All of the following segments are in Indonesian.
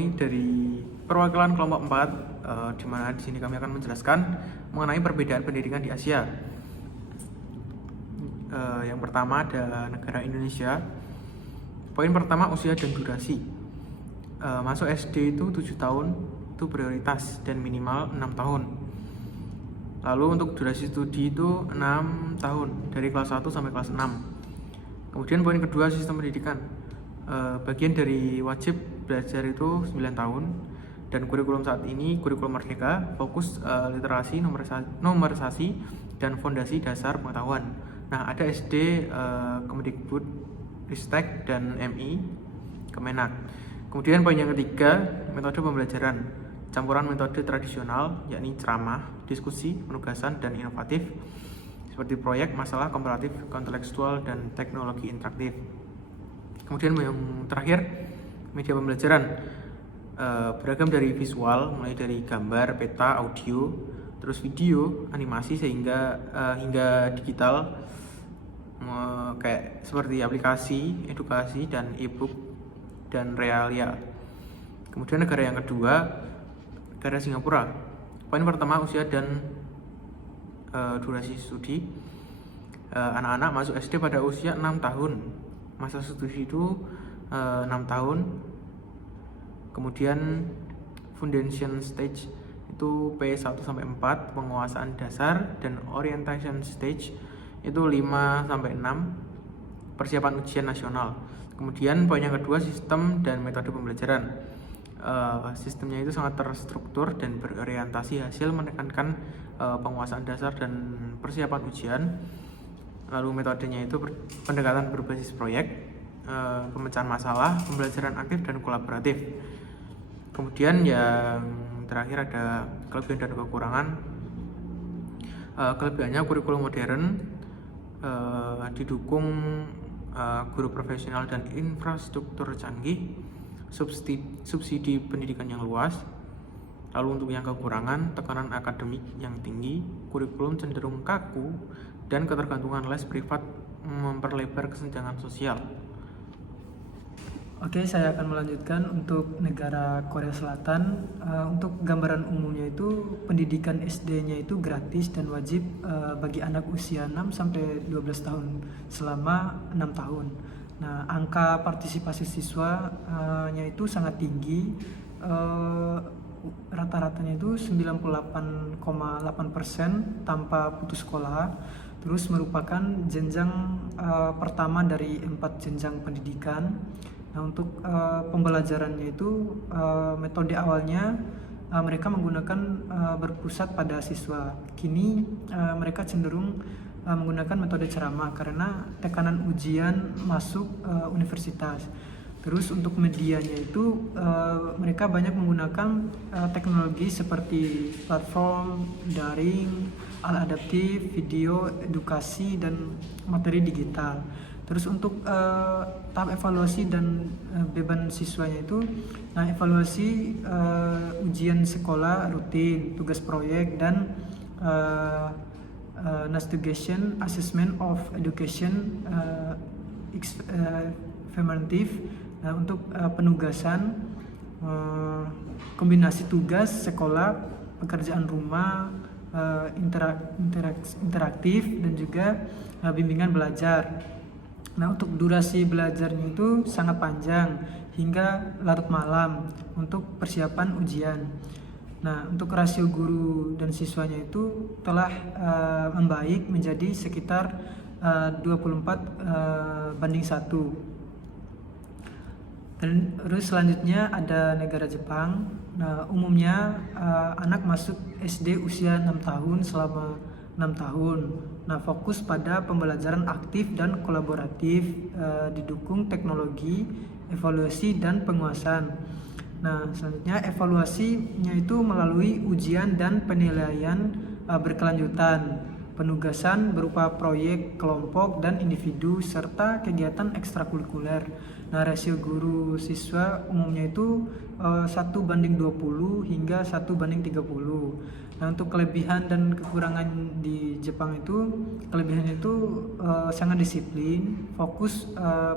mulai dari perwakilan kelompok 4, di mana di sini kami akan menjelaskan mengenai perbedaan pendidikan di Asia. Yang pertama ada negara Indonesia. Poin pertama, usia dan durasi. Masuk SD itu 7 tahun itu prioritas dan minimal 6 tahun. Lalu untuk durasi studi itu 6 tahun dari kelas 1 sampai kelas 6. Kemudian poin kedua, sistem pendidikan. Bagian dari wajib belajar itu 9 tahun, dan kurikulum saat ini kurikulum merdeka, fokus literasi, numerisasi, dan fondasi dasar pengetahuan. Nah, ada SD, Kemendikbud, Ristek, dan MI, Kemenak. Kemudian poin yang ketiga, metode pembelajaran. Campuran metode tradisional, yakni ceramah, diskusi, penugasan, dan inovatif, seperti proyek, masalah, komparatif, kontekstual, dan teknologi interaktif. Kemudian yang terakhir, media pembelajaran. Beragam dari visual, mulai dari gambar, peta, audio, terus video, animasi, hingga digital, kayak seperti aplikasi, edukasi, dan e-book, dan realia. Kemudian negara yang kedua, negara Singapura. Poin pertama, usia dan durasi studi. Anak-anak masuk SD pada usia 6 tahun. Masa studi itu 6 tahun. Kemudian foundation stage itu P1 sampai 4, penguasaan dasar, dan orientation stage itu 5 sampai 6, persiapan ujian nasional. Kemudian poin yang kedua, sistem dan metode pembelajaran. Sistemnya itu sangat terstruktur dan berorientasi hasil, menekankan penguasaan dasar dan persiapan ujian. Lalu metodenya itu pendekatan berbasis proyek, pemecahan masalah, pembelajaran aktif dan kolaboratif. Kemudian yang terakhir ada kelebihan dan kekurangan. Kelebihannya kurikulum modern, didukung guru profesional dan infrastruktur canggih, subsidi pendidikan yang luas. Lalu untuk yang kekurangan, tekanan akademik yang tinggi, kurikulum cenderung kaku, dan ketergantungan les privat memperlebar kesenjangan sosial. Oke, saya akan melanjutkan untuk negara Korea Selatan. Untuk gambaran umumnya itu pendidikan SD-nya itu gratis dan wajib bagi anak usia 6 sampai 12 tahun selama 6 tahun. Nah, angka partisipasi siswanya itu sangat tinggi. Rata-ratanya itu 98,8% tanpa putus sekolah. Terus merupakan jenjang pertama dari 4 jenjang pendidikan. Nah, untuk pembelajarannya itu metode awalnya mereka menggunakan berpusat pada siswa. Kini mereka cenderung menggunakan metode ceramah karena tekanan ujian masuk universitas. Terus untuk medianya itu mereka banyak menggunakan teknologi seperti platform, daring, alat adaptif, video, edukasi, dan materi digital. Terus untuk tahap evaluasi dan beban siswanya itu, nah evaluasi ujian sekolah rutin, tugas proyek, dan investigation assessment of education formative. Nah, untuk penugasan, kombinasi tugas sekolah, pekerjaan rumah, interaktif, dan juga bimbingan belajar. Nah, untuk durasi belajarnya itu sangat panjang hingga larut malam untuk persiapan ujian. Nah, untuk rasio guru dan siswanya itu telah membaik menjadi sekitar 24:1. Dan terus selanjutnya ada negara Jepang. Nah, umumnya anak masuk SD usia 6 tahun selama 6 tahun. Nah, fokus pada pembelajaran aktif dan kolaboratif, didukung teknologi, evaluasi, dan penguasaan. Nah, selanjutnya evaluasinya itu melalui ujian dan penilaian berkelanjutan, penugasan berupa proyek kelompok dan individu, serta kegiatan ekstrakurikuler. Nah, rasio guru siswa umumnya itu 1:20 hingga 1:30. Nah, untuk kelebihan dan kekurangan di Jepang itu, kelebihannya itu sangat disiplin, fokus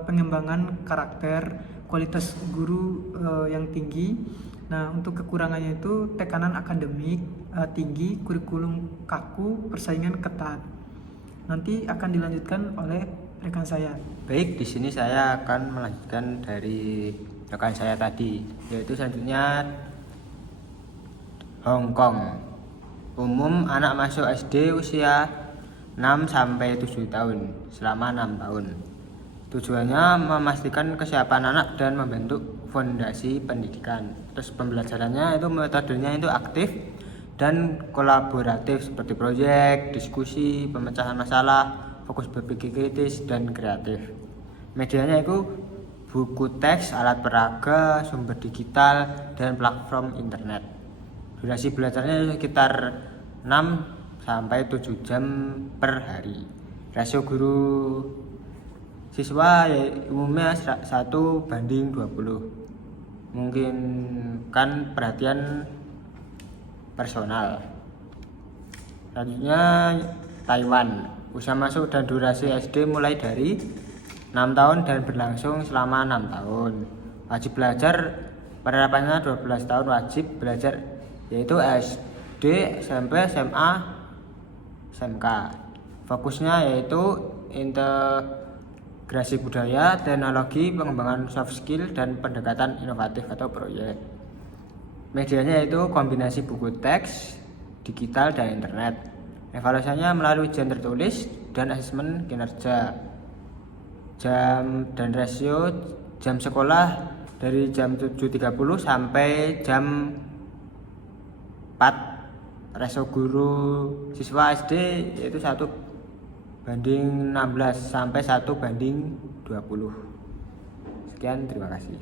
pengembangan karakter, kualitas guru yang tinggi. Nah, untuk kekurangannya itu tekanan akademik tinggi, kurikulum kaku, persaingan ketat. Nanti akan dilanjutkan oleh rekan saya. Baik, di sini saya akan melanjutkan dari rekan saya tadi, yaitu selanjutnya Hong Kong. Umum anak masuk SD usia 6 sampai 7 tahun selama 6 tahun. Tujuannya memastikan kesiapan anak dan membentuk fondasi pendidikan. Terus pembelajarannya itu metodenya itu aktif dan kolaboratif seperti proyek, diskusi, pemecahan masalah, fokus berpikir kritis dan kreatif. Medianya itu buku teks, alat peraga, sumber digital, dan platform internet. Durasi belajarnya sekitar 6 sampai 7 jam per hari. Rasio guru siswa ya umumnya 1:20. Mungkin kan perhatian personal. Selanjutnya Taiwan. Usia masuk dan durasi SD mulai dari 6 tahun dan berlangsung selama 6 tahun. Wajib belajar penerapannya 12 tahun wajib belajar, yaitu SD, SMP, SMA, SMK. Fokusnya yaitu integrasi budaya, teknologi, pengembangan soft skill, dan pendekatan inovatif atau proyek. Medianya yaitu kombinasi buku teks, digital, dan internet. Evaluasinya melalui ujian tertulis dan asesmen kinerja. Jam dan rasio jam sekolah dari jam 7.30 sampai jam 4. Rasio guru siswa SD yaitu 1:16 sampai 1:20. Sekian, terima kasih.